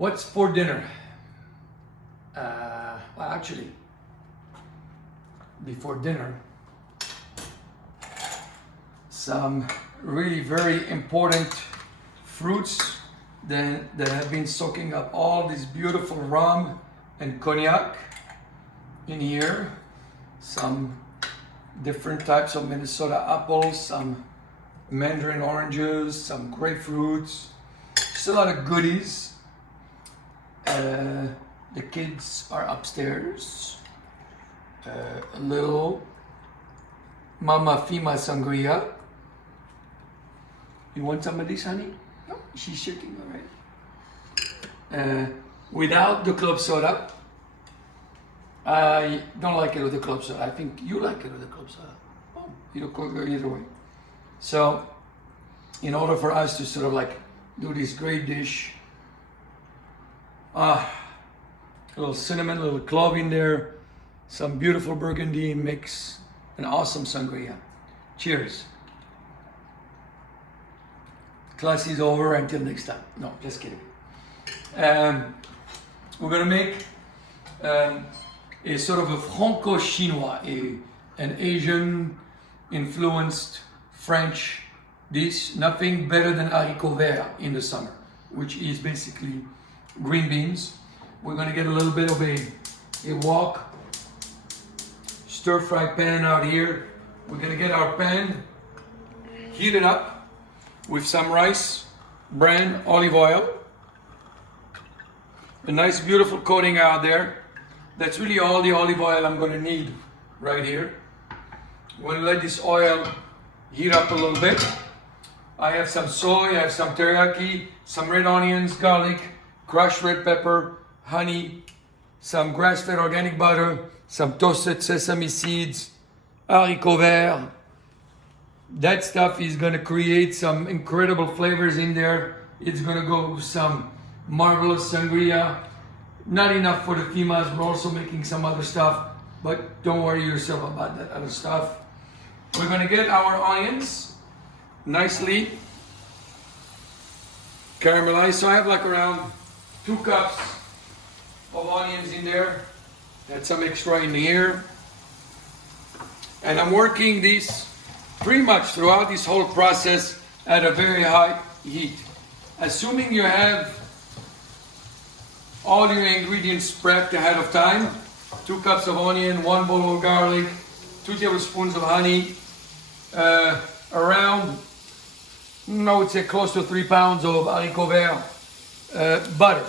What's for dinner? Well, actually, before dinner, some really very important fruits that have been soaking up all this beautiful rum and cognac in here. Some different types of Minnesota apples, some mandarin oranges, some grapefruits, just a lot of goodies. The kids are upstairs. A little Mama Fima sangria. You want some of this, honey? No, she's shaking already. Without the club soda. I don't like it with the club soda. I think you like it with the club soda. Oh, you don't go either way. So, in order for us to sort of like do this great dish, a little cinnamon, a little clove in there, some beautiful burgundy mix, an awesome sangria. Cheers. Class is over until next time. No, just kidding. We're gonna make a sort of a Franco-Chinois, an Asian influenced French dish. Nothing better than Haricot Verts in the summer, which is basically green beans. We're gonna get a little bit of a wok stir-fry pan out here. We're gonna get our pan heated up with some rice, bran, olive oil, a nice beautiful coating out there. That's really all the olive oil I'm gonna need right here. I'm gonna let this oil heat up a little bit. I have some soy, I have some teriyaki, some red onions, garlic, crushed red pepper, honey, some grass-fed organic butter, some toasted sesame seeds, haricot verts. That stuff is gonna create some incredible flavors in there. It's gonna go with some marvelous sangria. Not enough for the Fimas, we're also making some other stuff, but don't worry yourself about that other stuff. We're gonna get our onions nicely caramelized. So I have like around 2 cups of onions in there. Add some extra in here. And I'm working this pretty much throughout this whole process at a very high heat. Assuming you have all your ingredients prepped ahead of time, 2 cups of onion, 1 bowl of garlic, 2 tablespoons of honey, around, I would say close to 3 pounds of haricot verts, butter.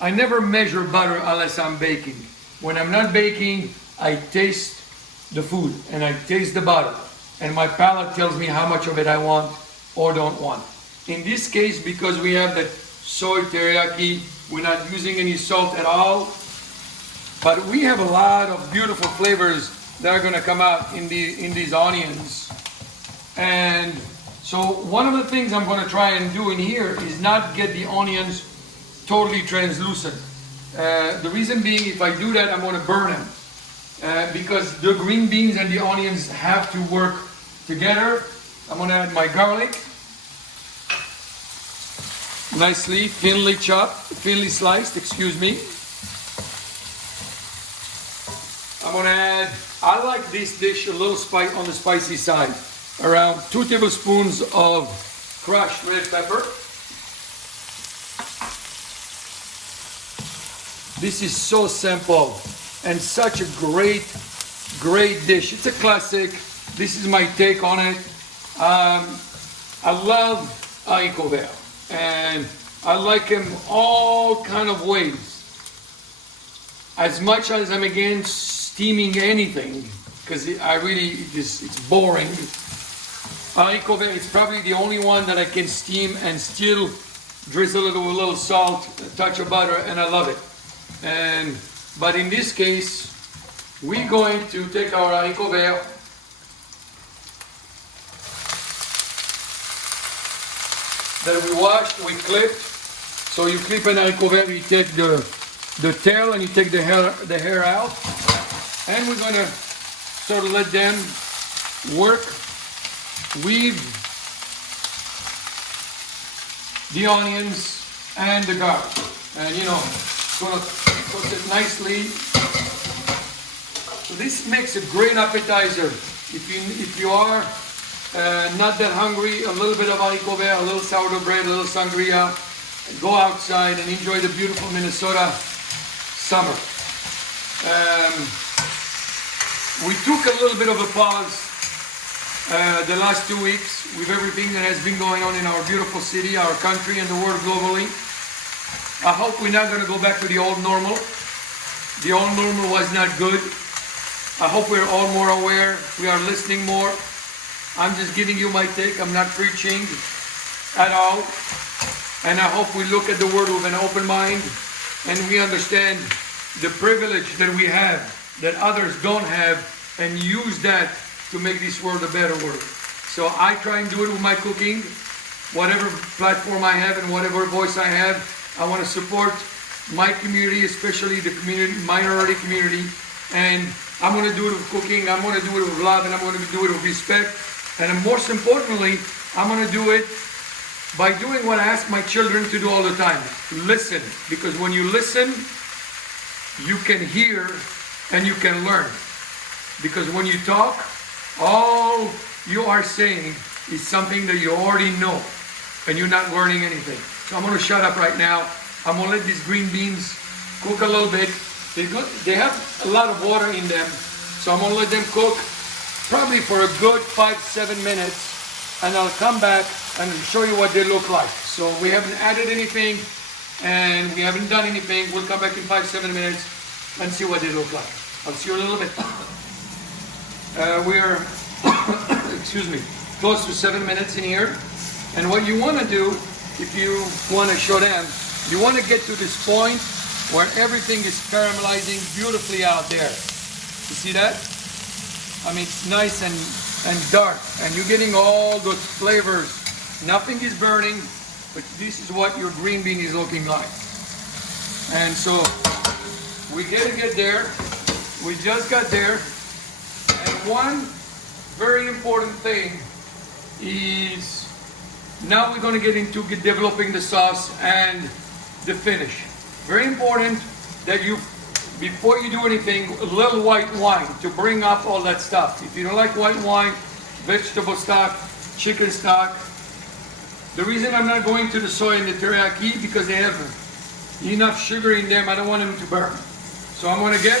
I never measure butter unless I'm baking. When I'm not baking, I taste the food and I taste the butter, and my palate tells me how much of it I want or don't want. In this case, because we have that soy teriyaki, we're not using any salt at all, but we have a lot of beautiful flavors that are going to come out in these onions. And so one of the things I'm going to try and do in here is not get the onions totally translucent. The reason being, if I do that, I'm going to burn them. Because the green beans and the onions have to work together. I'm going to add my garlic. Nicely, thinly sliced, excuse me. I'm going to add, I like this dish a little on the spicy side. Around 2 tablespoons of crushed red pepper. This is so simple and such a great dish. It's a classic. This is my take on it. I love haricot verts, and I like them all kind of ways. As much as I'm against steaming anything, because it's boring. Haricot verts is probably the only one that I can steam and still drizzle it with a little salt, a touch of butter, and I love it. But in this case, we're going to take our haricot verts, that we washed, we clipped. So you clip an haricot vert, you take the tail and you take the hair out, and we're going to sort of let them work with the onions and the garlic. and sort of cook it nicely. So this makes a great appetizer. If you are not that hungry, a little bit of haricot vert, a little sourdough bread, a little sangria, go outside and enjoy the beautiful Minnesota summer. We took a little bit of a pause the last 2 weeks with everything that has been going on in our beautiful city, our country, and the world globally. I hope we're not going to go back to the old normal. The old normal was not good. I hope we're all more aware. We are listening more. I'm just giving you my take. I'm not preaching at all. And I hope we look at the world with an open mind and we understand the privilege that we have that others don't have, and use that to make this world a better world. So I try and do it with my cooking. Whatever platform I have and whatever voice I have, I want to support my community, especially the minority community. And I'm going to do it with cooking, I'm going to do it with love, and I'm going to do it with respect. And most importantly, I'm going to do it by doing what I ask my children to do all the time. Listen. Because when you listen, you can hear and you can learn. Because when you talk, all you are saying is something that you already know, and you're not learning anything. So I'm going to shut up right now. I'm going to let these green beans cook a little bit. They have a lot of water in them, so I'm going to let them cook probably for a good 5-7 minutes, and I'll come back and show you what they look like. So we haven't added anything and we haven't done anything. We'll come back in 5-7 minutes and see what they look like. I'll see you in a little bit. We're excuse me, close to 7 minutes in here. And what you want to do, if you want to show them, you want to get to this point where everything is caramelizing beautifully out there. You see that? I mean, it's nice and dark, and you're getting all those flavors. Nothing is burning, but this is what your green bean is looking like. And so we gotta get there. We just got there. And one very important thing is now we're going to get into developing the sauce and the finish. Very important that you, before you do anything, a little white wine to bring up all that stuff. If you don't like white wine, vegetable stock, chicken stock. The reason I'm not going to the soy and the teriyaki, because they have enough sugar in them. I don't want them to burn. So I'm going to get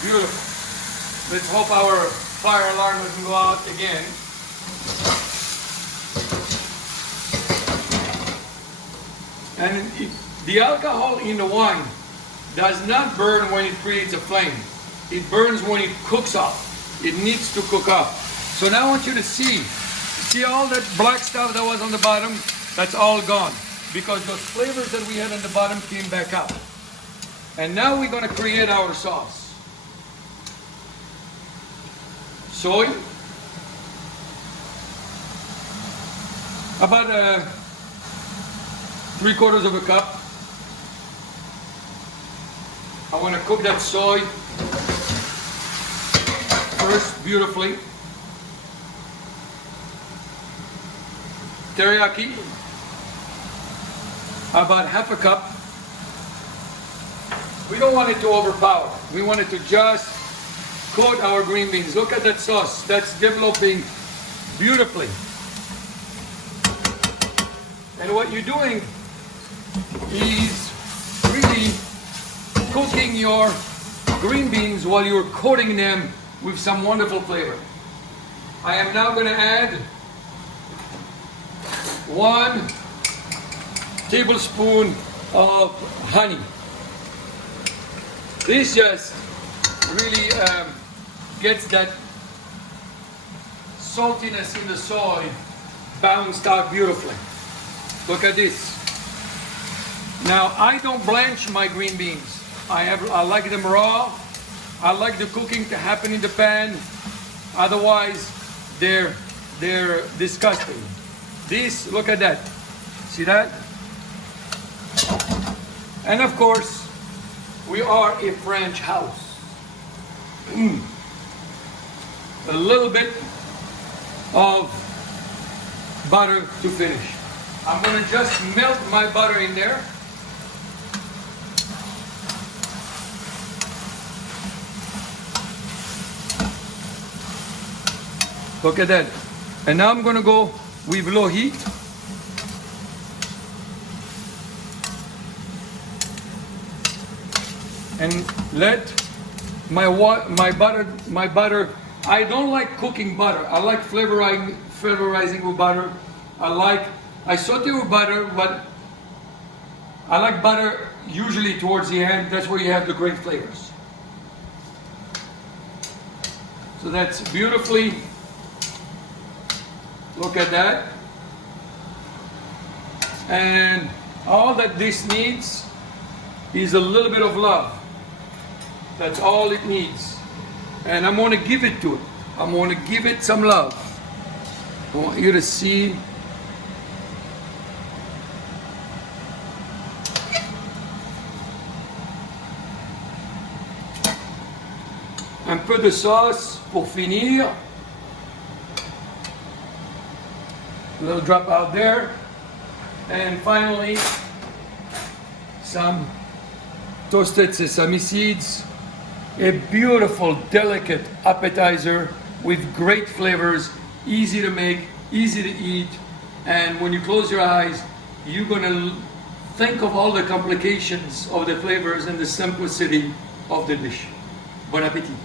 beautiful. Let's hope our fire alarm doesn't go out again. And the alcohol in the wine does not burn when it creates a flame. It burns when it cooks up. It needs to cook up. So now I want you to see all that black stuff that was on the bottom? That's all gone, because those flavors that we had on the bottom came back up. And now we're going to create our sauce. Soy, about 3/4 of a cup. I want to cook that soy first beautifully. Teriyaki, about 1/2 cup. We don't want it to overpower. We want it to just coat our green beans. Look at that sauce. That's developing beautifully. And what you're doing is really cooking your green beans while you're coating them with some wonderful flavor. I am now going to add 1 tablespoon of honey. This just really gets that saltiness in the soy balanced out beautifully. Look at this. Now, I don't blanch my green beans. I like them raw. I like the cooking to happen in the pan. Otherwise, they're disgusting. This, look at that. See that? And of course, we are a French house. A little bit of butter to finish. I'm gonna just melt my butter in there. Look at that. And now I'm gonna go with low heat. And let my butter, I don't like cooking butter. I like flavorizing with butter. I saute with butter, but I like butter usually towards the end. That's where you have the great flavors. So that's beautifully, look at that. And all that this needs is a little bit of love. That's all it needs. And I'm going to give it to it. I'm going to give it some love. I want you to see. Un peu de sauce pour finir. A little drop out there. And finally, some toasted sesame seeds. A beautiful, delicate appetizer with great flavors, easy to make, easy to eat, and when you close your eyes, you're gonna think of all the complications of the flavors and the simplicity of the dish. Bon appétit.